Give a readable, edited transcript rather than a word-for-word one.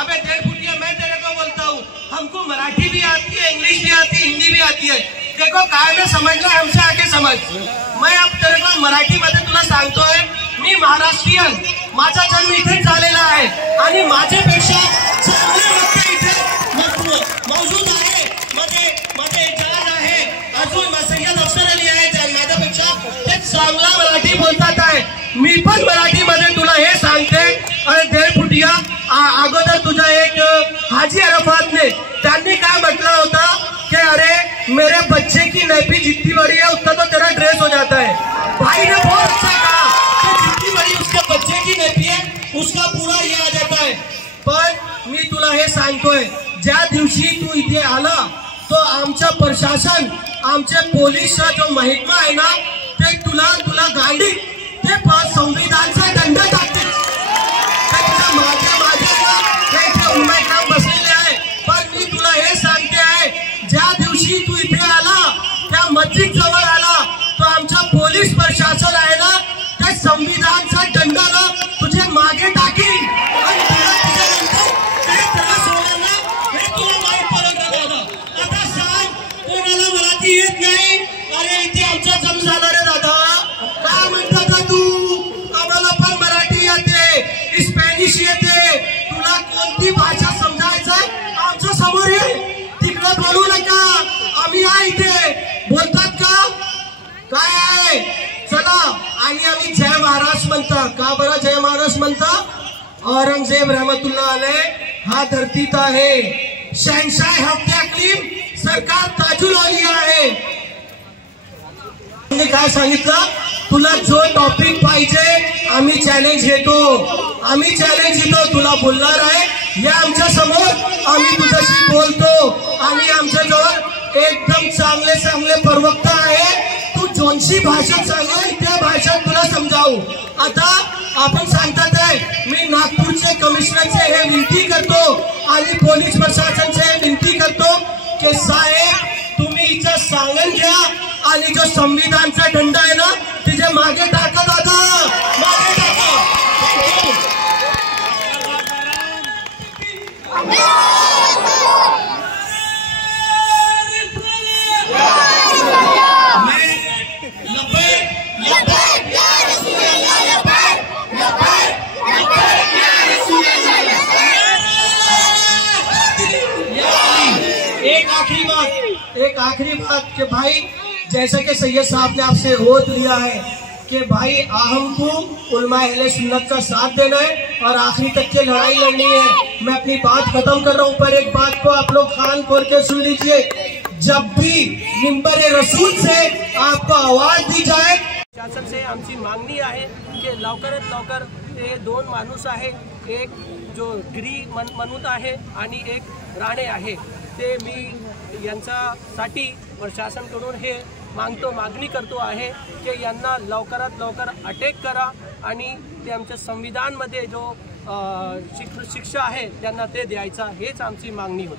अबे डेढ़ फुटिया, मैं तेरे को बोलता हूँ, हमको मराठी भी आती है, इंग्लिश भी आती है, हिंदी भी आती है। देखो काय में समजलं हमसे आगे समज। मैं अब तेरे को मराठी मध्ये तुला सांगतोय, मी महाराष्ट्रीयन, माझा जन्म इथेच झालेला आहे आणि माझ्यापेक्षा चांगले लोक इथे मौजूद आहे। मध्ये जाज आहे, अजून सय्यद अफसर अली आहे, माझ्यापेक्षा ते चांगला मराठी बोलतात आहे। मी पण मराठी मध्ये तुला हे सांगते। अरे डेढ़ फुटिया, अगोदर तुझा एक हाजी अरफात ने त्यांनी काय म्हटलं होतं कि अरे मेरे बच्चे की नैपी जितनी बड़ी है उतना तो तेरा ड्रेस हो जाता है। भाई ने बहुत अच्छा कहा कि जितनी बड़ी उसके बच्चे की नैपी है उसका पूरा ये आ जाता है। पण मी तुला हे सांगतोय, ज्या दिवशी तू इथे आला तो आमचं प्रशासन, आमचे पोलीस जो महिमा आहे ना, ते तुला गाडी ते संविधानचा दंड टाकतील। बसलेले आहे, पण मी तुला हे सांगते आहे, ज्या दिवशी तू इथे आला, त्या मस्जिद जवळ आला, तो आमचा पोलीस प्रशासन आहे ना, त्या संविधानचा दंडाला तुझे मागे टाकीन आणि तुला तुझ्यानंतर काय त्रास होणार ना हे तुला माहित पडेल। आता सांग, कोणाला मराठी येत नाही? अरे इथे आमचा जम झाला रे दादा, काय म्हणता का तू? आम्हाला पण मराठी येते, स्पॅनिश येते, तुला कोणती भाषा समजायचं आमच्या समोर ये, तिकडे बोलू नका, आम्ही आहे इथे। बोलतात का? काय आहे? चला, आणि आम्ही जय महाराष्ट्र म्हणता। का बरं जय महाराष्ट्र म्हणता? औरंगजेब रहमतुल्लाह अलैह हा धरतीत आहे, शहनशाह हफ्ते अकलीम सरकार ताजुल औलिया आहे। काय सांगितलं? तुला जो टॉपिक पाहिजे आम्ही चॅलेंज घेतो, आम्ही चॅलेंज घेतो, तुला बोलणार आहे या आमच्या समोर, आम्ही तुझ्याशी बोलतो आणि आमच्याजवळ एकदम चांगले प्रवक्ता आहे। तू जोनशी भाषा सांगेल त्या भाषेत तुला समजावू। आता आपण सांगतात आहे, मी नागपूरचे कमिशनरचे हे विनंती करतो आणि पोलीस प्रशासनचे विनंती करतो की साहेब तुम्ही इथं सांगून घ्या आणि जो संविधानचा दंड आहे ना तिचे मागे टाका दादा, मागे टाका। एक आखिरी बात कि भाई, जैसा कि सैयद साहब ने आपसे ओथ लिया है कि भाई हमको उलमा अहले सुन्नत का साथ देना है और आखिरी तक की लड़ाई लड़नी है। मैं अपनी बात खत्म कर रहा हूँ, पर एक बात को आप लोग कान खोल के सुन लीजिए, जब भी मिंबर रसूल से आपको आवाज दी जाए, शासन से आमची मागणी आहे की लवकरात लवकर हे दोन माणूस आहे, एक जो गिरी मनूत आहे आणि एक राणे आहे, ते मी यांच्यासाठी प्रशासनाकडून हे मागणी करतो आहे की यांना लवकरात लवकर अटक करा आणि ते आमच्या संविधानमध्ये जो शिक्षा आहे त्यांना ते द्यायचा, हेच आमची मागणी होती।